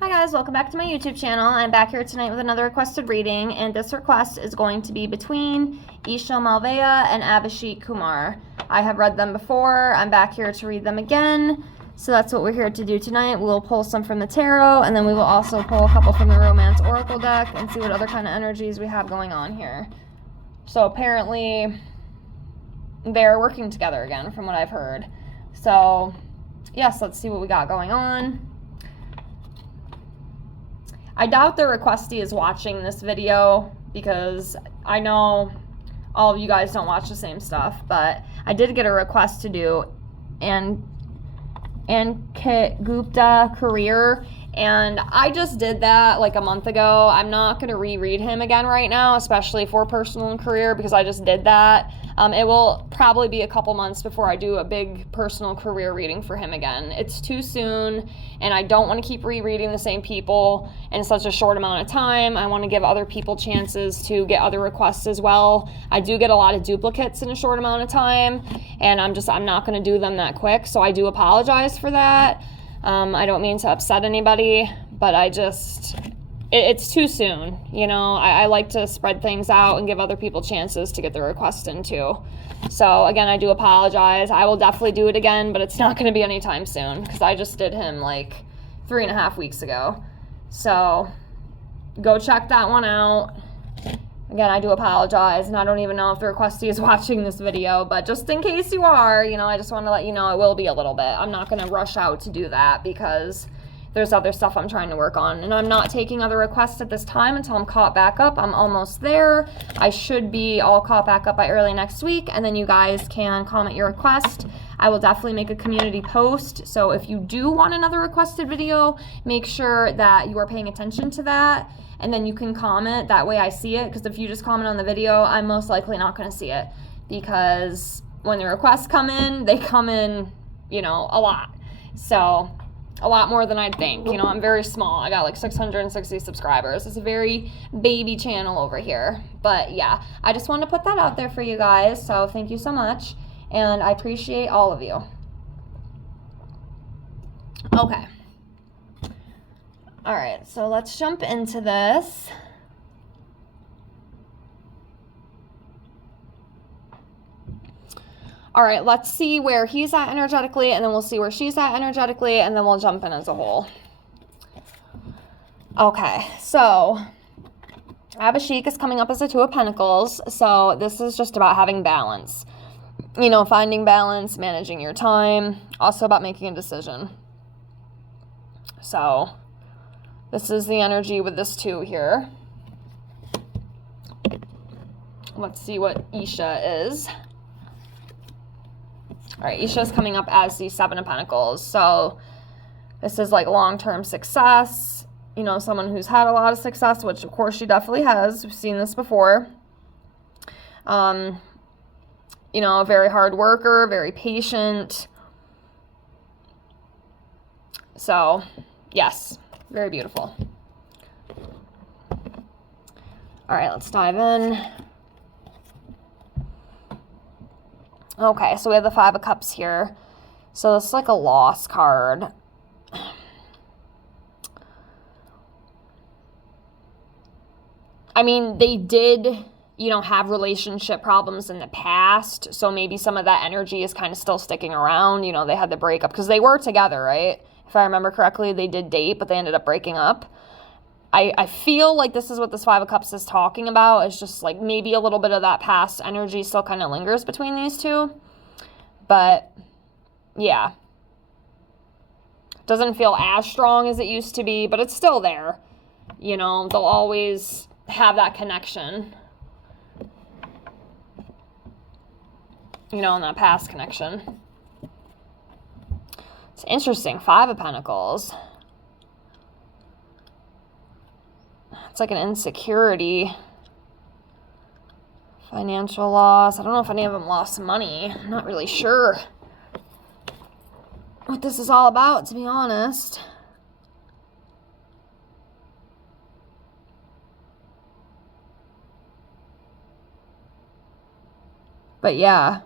Hi guys, welcome back to my YouTube channel. I'm back here tonight with another requested reading, and this request is going to be between Isha Malviya and Abhishek Kumar. I have read them before. I'm back here to read them again. So that's what we're here to do tonight. We'll pull some from the tarot, and then we will also pull a couple from the Romance Oracle deck and see what other kind of energies we have going on here. So apparently they're working together again from what I've heard. So yes, let's see what we got going on. I doubt the requestee is watching this video because I know all of you guys don't watch the same stuff, but I did get a request to do Ankit Gupta career, and I just did that like a month ago. I'm not going to reread him again right now, especially for personal and career, because I just did that. It will probably be a couple months before I do a big personal career reading for him again. It's too soon, and I don't want to keep rereading the same people in such a short amount of time. I want to give other people chances to get other requests as well. I do get a lot of duplicates in a short amount of time, and I'm not going to do them that quick, so I do apologize for that. I don't mean to upset anybody, but it's too soon, you know. I like to spread things out and give other people chances to get their request in too. So again, I do apologize. I will definitely do it again, but it's not going to be anytime soon because I just did him like 3.5 weeks ago. So go check that one out. Again, I do apologize, and I don't even know if the requestee is watching this video, but just in case you are, you know, I just want to let you know it will be a little bit. I'm not going to rush out to do that because there's other stuff I'm trying to work on, and I'm not taking other requests at this time until I'm caught back up. I'm almost there. I should be all caught back up by early next week, and then you guys can comment your request. I will definitely make a community post, so if you do want another requested video, make sure that you are paying attention to that, and then you can comment. That way I see it, because if you just comment on the video, I'm most likely not going to see it, because when the requests come in, they come in, you know, a lot. So a lot more than I'd think. You know, I'm very small. I got like 660 subscribers. It's a very baby channel over here. But yeah, I just wanted to put that out there for you guys. So thank you so much. And I appreciate all of you. Okay. All right, so let's jump into this. All right, let's see where he's at energetically, and then we'll see where she's at energetically, and then we'll jump in as a whole. Okay, so Abhishek is coming up as a Two of Pentacles, so this is just about having balance. You know, finding balance, managing your time, also about making a decision. So this is the energy with this two here. Let's see what Isha is. All right, Isha's coming up as the Seven of Pentacles. So this is like long-term success. You know, someone who's had a lot of success, which of course she definitely has. We've seen this before. You know, a very hard worker, very patient. So, yes, very beautiful. All right, let's dive in. Okay, so we have the Five of Cups here. So this is like a loss card. I mean, they did, you know, have relationship problems in the past. So maybe some of that energy is kind of still sticking around. You know, they had the breakup because they were together, right? If I remember correctly, they did date, but they ended up breaking up. I feel like this is what this Five of Cups is talking about. It's just like maybe a little bit of that past energy still kind of lingers between these two. But, yeah. Doesn't feel as strong as it used to be, but it's still there. You know, they'll always have that connection. You know, in that past connection. It's interesting. Five of Pentacles. It's like an insecurity, financial loss. I don't know if any of them lost money. I'm not really sure what this is all about, to be honest. But yeah,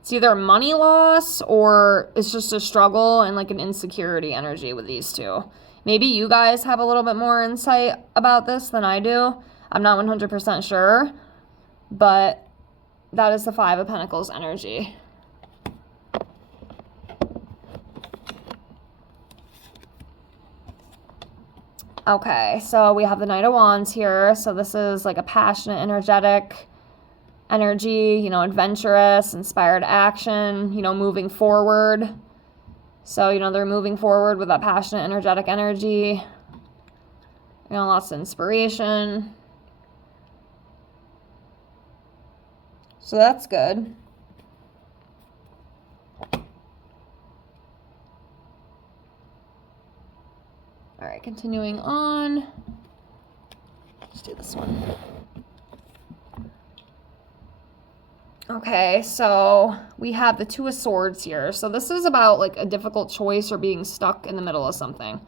it's either money loss or it's just a struggle and like an insecurity energy with these two. Maybe you guys have a little bit more insight about this than I do. I'm not 100% sure, but that is the Five of Pentacles energy. Okay, so we have the Knight of Wands here. So this is like a passionate, energetic energy, you know, adventurous, inspired action, you know, moving forward. So, you know, they're moving forward with that passionate, energetic energy. You know, lots of inspiration. So that's good. All right, continuing on. Let's do this one. Okay, so we have the Two of Swords here. So this is about like a difficult choice or being stuck in the middle of something.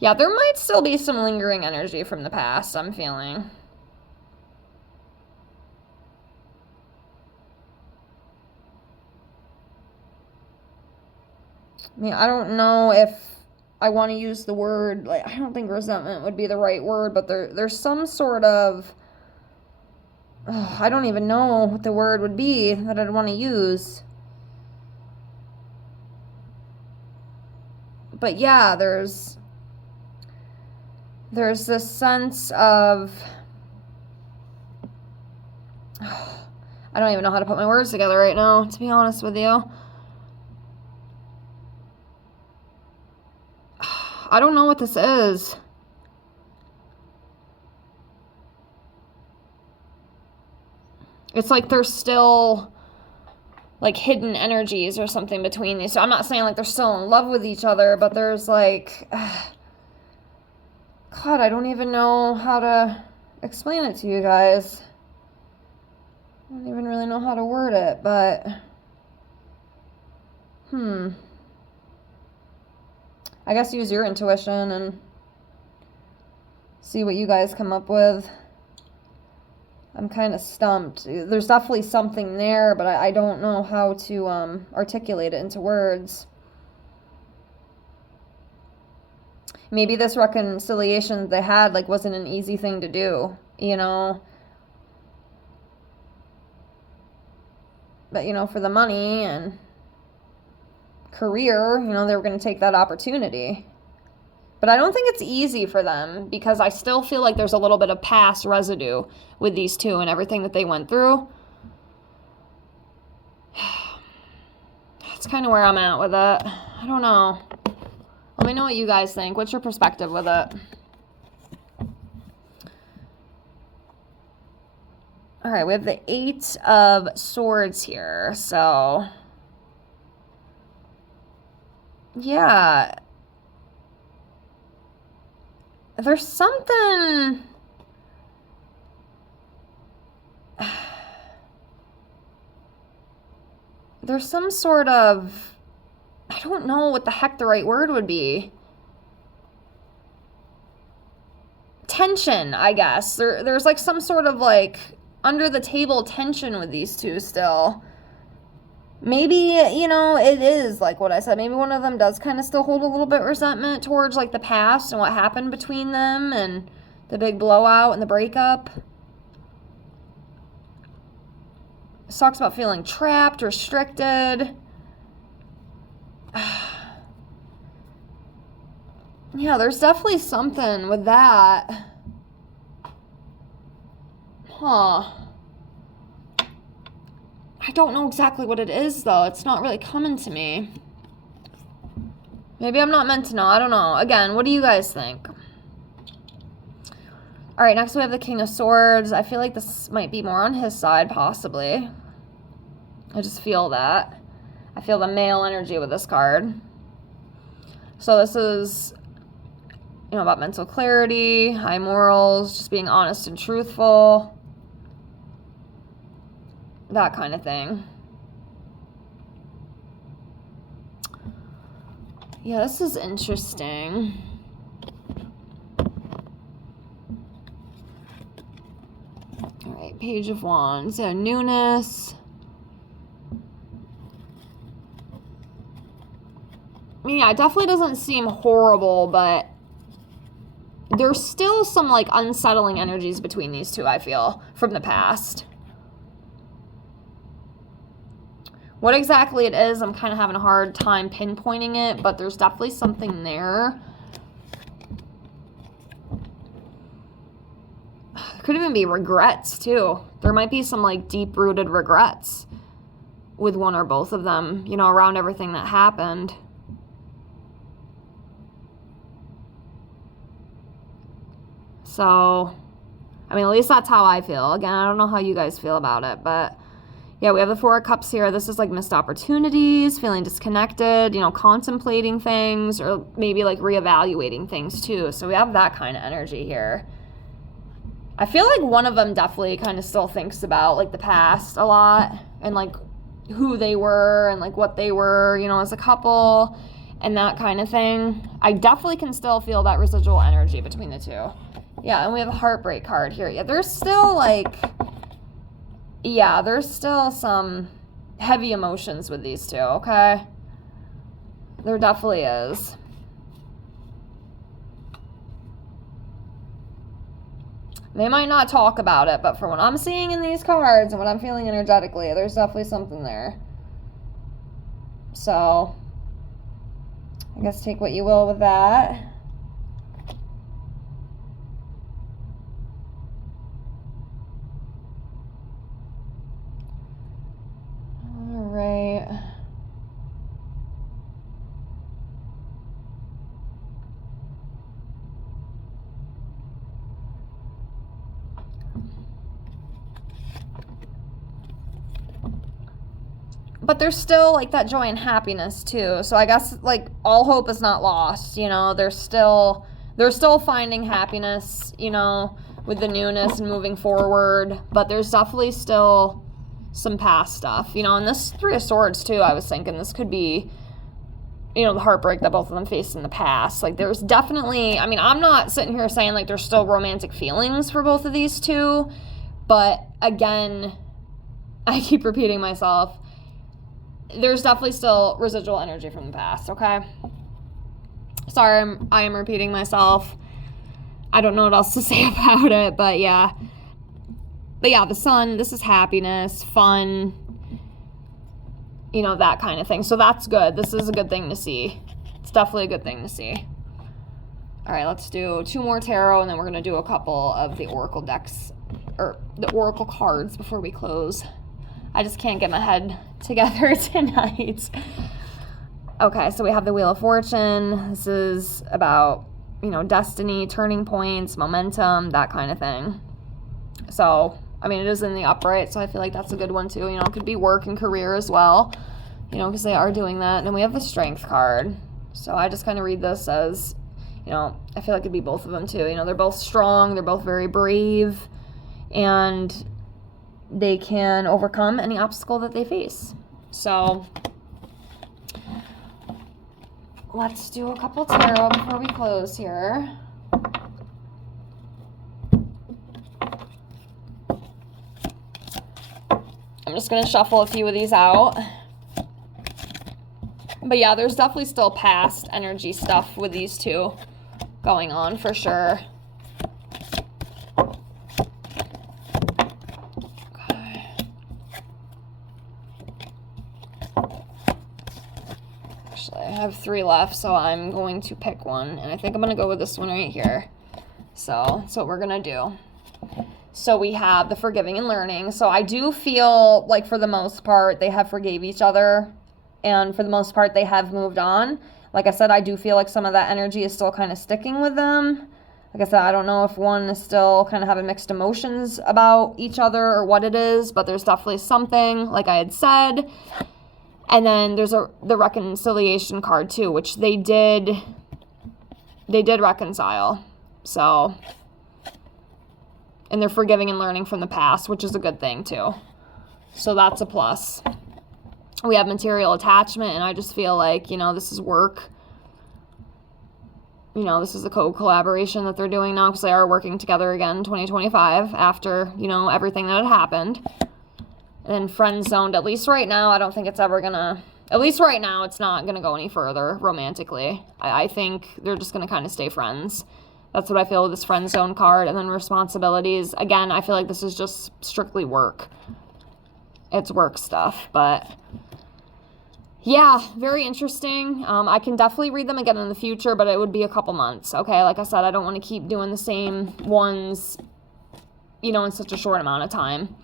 Yeah, there might still be some lingering energy from the past, I'm feeling. I mean, I don't know if I want to use the word, like, I don't think resentment would be the right word, but there's some sort of, I don't even know what the word would be that I'd want to use. But yeah, there's this sense of, I don't even know how to put my words together right now, to be honest with you. I don't know what this is. It's like there's still like hidden energies or something between these. So I'm not saying like they're still in love with each other, but there's like, God, I don't even know how to explain it to you guys. I don't even really know how to word it, but I guess use your intuition and see what you guys come up with. I'm kind of stumped. There's definitely something there, but I don't know how to articulate it into words. Maybe this reconciliation they had like wasn't an easy thing to do, you know. But, you know, for the money and career, you know, they were going to take that opportunity. But I don't think it's easy for them because I still feel like there's a little bit of past residue with these two and everything that they went through. That's kind of where I'm at with it. I don't know. Let me know what you guys think. What's your perspective with it? All right, we have the Eight of Swords here. So, yeah. There's something... There's some sort of... I don't know what the heck the right word would be. Tension, I guess. There's like some sort of like under the table tension with these two still. Maybe, you know, it is like what I said. Maybe one of them does kind of still hold a little bit resentment towards like the past and what happened between them and the big blowout and the breakup. This talks about feeling trapped, restricted. Yeah, there's definitely something with that. Huh. I don't know exactly what it is, though. It's not really coming to me. Maybe I'm not meant to know. I don't know. Again, what do you guys think? All right, next we have the King of Swords. I feel like this might be more on his side, possibly. I just feel that. I feel the male energy with this card. So this is, you know, about mental clarity, high morals, just being honest and truthful. That kind of thing. Yeah, this is interesting. All right, Page of Wands. So newness. yeah, it definitely doesn't seem horrible, but there's still some, like, unsettling energies between these two, I feel, from the past. What exactly it is, I'm kind of having a hard time pinpointing it, but there's definitely something there. Could even be regrets, too. There might be some, like, deep-rooted regrets with one or both of them, you know, around everything that happened. So, I mean, at least that's how I feel. Again, I don't know how you guys feel about it, but yeah, we have the Four of Cups here. This is like missed opportunities, feeling disconnected, you know, contemplating things, or maybe like reevaluating things too. So we have that kind of energy here. I feel like one of them definitely kind of still thinks about like the past a lot and like who they were and like what they were, you know, as a couple and that kind of thing. I definitely can still feel that residual energy between the two. Yeah, and we have a heartbreak card here. Yeah, there's still like, yeah, there's still some heavy emotions with these two, okay? There definitely is. They might not talk about it, but from what I'm seeing in these cards and what I'm feeling energetically, there's definitely something there. So, I guess take what you will with that. All right. But there's still like that joy and happiness too. So I guess like all hope is not lost, you know. They're still finding happiness, you know, with the newness and moving forward, but there's definitely still some past stuff, you know. And this Three of Swords too, I was thinking this could be, you know, the heartbreak that both of them faced in the past. Like there's definitely, I mean, I'm not sitting here saying like there's still romantic feelings for both of these two, but again, I keep repeating myself, there's definitely still residual energy from the past, okay? Sorry, I am repeating myself. I don't know what else to say about it, but yeah. But yeah, the Sun, this is happiness, fun, you know, that kind of thing. So that's good. This is a good thing to see. It's definitely a good thing to see. All right, let's do 2 more tarot, and then we're going to do a couple of the oracle decks, or the oracle cards before we close. I just can't get my head together tonight. Okay, so we have the Wheel of Fortune. This is about, you know, destiny, turning points, momentum, that kind of thing. So, I mean, it is in the upright, so I feel like that's a good one too. You know, it could be work and career as well, you know, because they are doing that. And then we have the Strength card. So I just kind of read this as, you know, I feel like it could be both of them too. You know, they're both strong, they're both very brave, and they can overcome any obstacle that they face. So let's do a couple tarot before we close here. I'm just going to shuffle a few of these out. But yeah, there's definitely still past energy stuff with these two going on for sure. I have 3 left, so I'm going to pick one, and I think I'm going to go with this one right here. So that's what we're going to do. So we have the Forgiving and Learning. So I do feel like for the most part they have forgave each other, and for the most part they have moved on. Like I said, I do feel like some of that energy is still kind of sticking with them. Like I said, I don't know if one is still kind of having mixed emotions about each other or what it is, but there's definitely something, like I had said. And then there's the reconciliation card too, which they did reconcile. So, and they're forgiving and learning from the past, which is a good thing too. So that's a plus. We have material attachment, and I just feel like, you know, this is work. You know, this is the collaboration that they're doing now because they are working together again in 2025 after, you know, everything that had happened. And friend zoned, at least right now, I don't think it's ever gonna At least right now, it's not going to go any further romantically. I think they're just going to kind of stay friends. That's what I feel with this friend zone card. And then responsibilities. Again, I feel like this is just strictly work. It's work stuff. But yeah, very interesting. I can definitely read them again in the future, but it would be a couple months. Okay, like I said, I don't want to keep doing the same ones, you know, in such a short amount of time.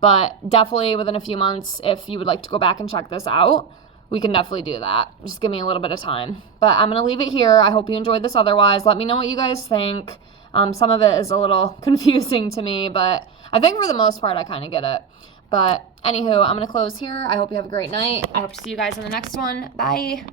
But definitely within a few months, if you would like to go back and check this out, we can definitely do that. Just give me a little bit of time. But I'm going to leave it here. I hope you enjoyed this otherwise. Let me know what you guys think. Some of it is a little confusing to me, but I think for the most part, I kind of get it. But anywho, I'm going to close here. I hope you have a great night. I hope to see you guys in the next one. Bye.